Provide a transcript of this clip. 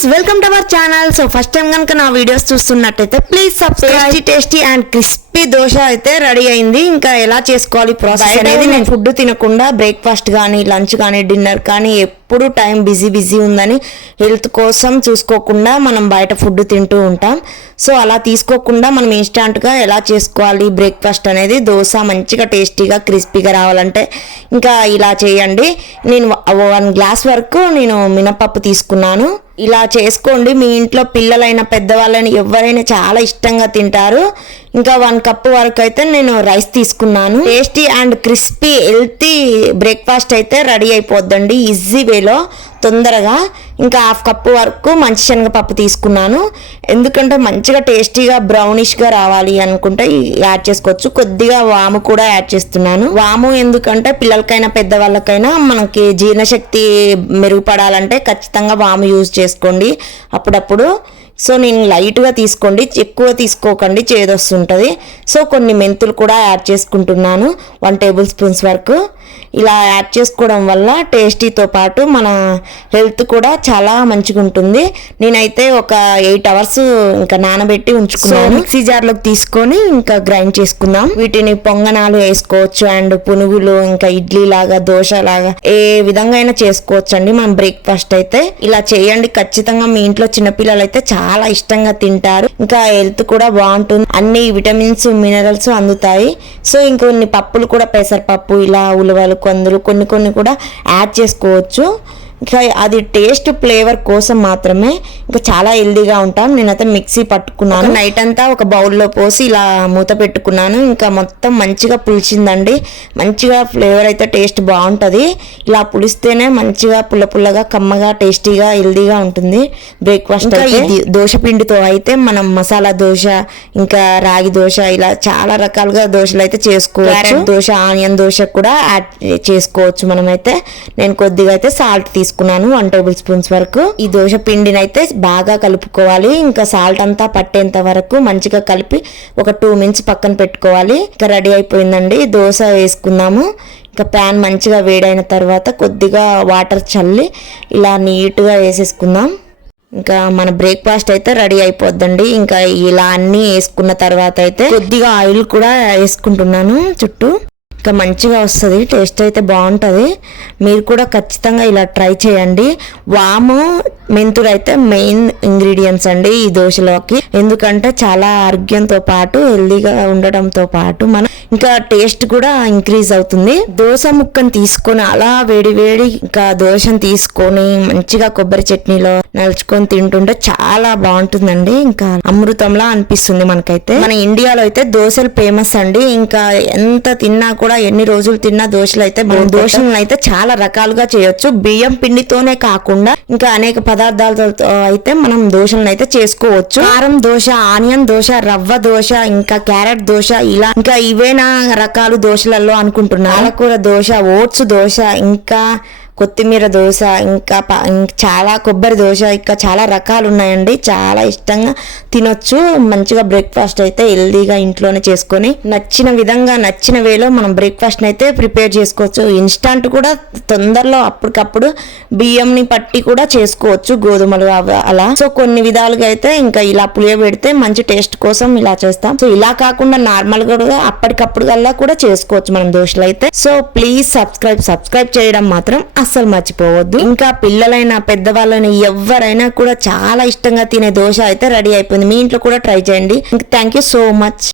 Friends, welcome to our channel. So first time కనుక నా videos చూస్తున్నట్టయితే please subscribe. Tasty and crispy dosa అయితే ready అయింది. ఇంకా ఎలా చేసుకోవాలి ప్రాసెస్ అనేది, నేను ఫుడ్ తినకుండా బ్రేక్ఫాస్ట్ కానీ లంచ్ కానీ డిన్నర్ కానీ ఎప్పుడు టైం బిజీ ఉందని హెల్త్ కోసం చూసుకోకుండా మనం బయట ఫుడ్ తింటూ ఉంటాం. సో అలా తీసుకోకుండా మనం ఇన్స్టాంట్గా ఎలా చేసుకోవాలి బ్రేక్ఫాస్ట్ అనేది, దోశ మంచిగా టేస్టీగా క్రిస్పీగా రావాలంటే ఇంకా ఇలా చేయండి. నేను 1 గ్లాస్ వరకు నేను మినపప్పు తీసుకున్నాను. ఇలా చేసుకోండి. మీ ఇంట్లో పిల్లలైన పెద్దవాళ్ళని ఎవరైనా చాలా ఇష్టంగా తింటారు. ఇంకా 1 కప్పు వరకు అయితే నేను రైస్ తీసుకున్నాను. Tasty and crispy healthy breakfast అయితే రెడీ అయిపోద్దండి ఈజీ వేలో, తొందరగా. ఇంకా 1/2 కప్పు వరకు మంచి శనగపప్పు తీసుకున్నాను. ఎందుకంటే మంచిగా టేస్టీగా బ్రౌనిష్గా రావాలి అనుకుంటే యాడ్ చేసుకోవచ్చు. కొద్దిగా వాము కూడా యాడ్ చేస్తున్నాను. వాము ఎందుకంటే పిల్లలకైనా పెద్దవాళ్ళకైనా మనకి జీర్ణశక్తి మెరుగుపడాలంటే ఖచ్చితంగా వాము యూజ్ చేసుకోండి అప్పుడప్పుడు. సో నేను లైట్గా తీసుకోండి, ఎక్కువ తీసుకోకండి, చేదొస్తుంటుంది. సో కొన్ని మెంతులు కూడా యాడ్ చేసుకుంటున్నాను, 1 టేబుల్ స్పూన్స్ వరకు. ఇలా యాడ్ చేసుకోవడం వల్ల టేస్టీతో పాటు మన హెల్త్ కూడా చాలా మంచిగా ఉంటుంది. నేనైతే ఒక 8 అవర్స్ ఇంకా నానబెట్టి ఉంచుకున్నాను. మిక్సీ జార్లోకి తీసుకొని ఇంకా గ్రైండ్ చేసుకుందాం. వీటిని పొంగనాలు వేసుకోవచ్చు అండ్ పునుగులు, ఇంకా ఇడ్లీ లాగా, దోశ లాగా ఏ విధంగా అయినా చేసుకోవచ్చు అండి మనం బ్రేక్ఫాస్ట్ అయితే. ఇలా చేయండి ఖచ్చితంగా. మీ ఇంట్లో చిన్నపిల్లలు అయితే చాలా ఇష్టంగా తింటారు. ఇంకా హెల్త్ కూడా బాగుంటుంది, అన్ని విటమిన్స్ మినరల్స్ అందుతాయి. సో ఇంకొన్ని పప్పులు కూడా, పెసరపప్పు, ఇలా ఉలవలు, కొందరు కొన్ని కూడా యాడ్ చేసుకోవచ్చు. ఇంకా అది టేస్ట్ ఫ్లేవర్ కోసం మాత్రమే. ఇంకా చాలా హెల్దీగా ఉంటాం. నేనైతే మిక్సీ పట్టుకున్నాను. నైట్ అంతా ఒక బౌల్లో పోసి ఇలా మూత పెట్టుకున్నాను. ఇంకా మొత్తం మంచిగా పులిచిందండి. మంచిగా ఫ్లేవర్ అయితే టేస్ట్ బాగుంటుంది. ఇలా పులిస్తేనే మంచిగా పుల్లగా కమ్మగా టేస్టీగా హెల్దీగా ఉంటుంది బ్రేక్ఫాస్ట్. ఇది దోశ పిండితో అయితే మనం మసాలా దోశ, ఇంకా రాగి దోశ, ఇలా చాలా రకాలుగా దోశలు అయితే చేసుకోవచ్చు. దోశ, ఆనియన్ దోశ కూడా యాడ్ చేసుకోవచ్చు మనమైతే. నేను కొద్దిగా అయితే సాల్ట్ తీసుకున్నాను, 1 టేబుల్ స్పూన్స్ వరకు. ఈ దోశ పిండిని అయితే బాగా కలుపుకోవాలి. ఇంకా సాల్ట్ అంతా పట్టేంత వరకు మంచిగా కలిపి ఒక 2 మినిట్స్ పక్కన పెట్టుకోవాలి. ఇంకా రెడీ అయిపోయిందండి. దోశ వేసుకుందాము. ఇంకా ప్యాన్ మంచిగా వేడైన తర్వాత కొద్దిగా వాటర్ చల్లి ఇలా నీట్గా వేసేసుకుందాం. ఇంకా మన బ్రేక్ఫాస్ట్ అయితే రెడీ అయిపోద్దండి. ఇంకా ఇలా అన్నీ వేసుకున్న తర్వాత అయితే కొద్దిగా ఆయిల్ కూడా వేసుకుంటున్నాను చుట్టూ. ఇంకా మంచిగా వస్తుంది, టేస్ట్ అయితే బాగుంటుంది. మీరు కూడా ఖచ్చితంగా ఇలా ట్రై చేయండి. వాము, మెంతులు అయితే మెయిన్ ఇంగ్రీడియంట్స్ అండి ఈ దోశలోకి. ఎందుకంటే చాలా ఆరోగ్యంతో పాటు హెల్దీగా ఉండడంతో పాటు మన ఇంకా టేస్ట్ కూడా ఇంక్రీజ్ అవుతుంది. దోశ ముక్కను తీసుకొని అలా వేడి ఇంకా దోశను తీసుకొని మంచిగా కొబ్బరి చట్నీలో నలుచుకొని తింటుంటే చాలా బాగుంటుందండి. ఇంకా అమృతంలా అనిపిస్తుంది మనకైతే. మన ఇండియాలో అయితే దోశలు ఫేమస్ అండి. ఇంకా ఎంత తిన్నా కూడా, ఎన్ని రోజులు తిన్నా దోశలు అయితే, దోశలను అయితే చాలా రకాలుగా చేయొచ్చు. బియ్యం పిండితోనే కాకుండా ఇంకా అనేక పదార్థాలతో అయితే మనం దోశలను అయితే చేసుకోవచ్చు. కారం దోశ, ఆనియన్ దోశ, రవ్వ దోశ, ఇంకా క్యారెట్ దోశ, ఇలా ఇంకా ఇవేనా రకాలు దోశలలో అనుకుంటున్నా. పాలకూర దోశ, ఓట్స్ దోశ, ఇంకా కొత్తిమీర దోశ, ఇంకా చాలా కొబ్బరి దోశ, ఇంకా చాలా రకాలు ఉన్నాయండి. చాలా ఇష్టంగా తినొచ్చు. మంచిగా బ్రేక్ఫాస్ట్ అయితే హెల్దీగా ఇంట్లోనే చేసుకొని నచ్చిన విధంగా, నచ్చిన వేలో మనం బ్రేక్ఫాస్ట్ అయితే ప్రిపేర్ చేసుకోవచ్చు. ఇన్స్టాంట్ కూడా తొందరలో అప్పటికప్పుడు బియ్యంని పట్టి కూడా చేసుకోవచ్చు, గోధుమలు అలా. సో కొన్ని విధాలుగా అయితే ఇంకా ఇలా పులియబెడితే మంచి టేస్ట్ కోసం ఇలా చేస్తాం. సో ఇలా కాకుండా నార్మల్ గా అప్పటికప్పుడు కల్లా కూడా చేసుకోవచ్చు మనం దోశలు అయితే. సో ప్లీజ్ సబ్స్క్రైబ్ చేయడం మాత్రం అస్సలు మర్చిపోవద్దు. ఇంకా పిల్లలైనా పెద్దవాళ్ళని ఎవరైనా కూడా చాలా ఇష్టంగా తినే దోశ అయితే రెడీ అయిపోయింది. మీ ఇంట్లో కూడా ట్రై చేయండి. Thank you so much.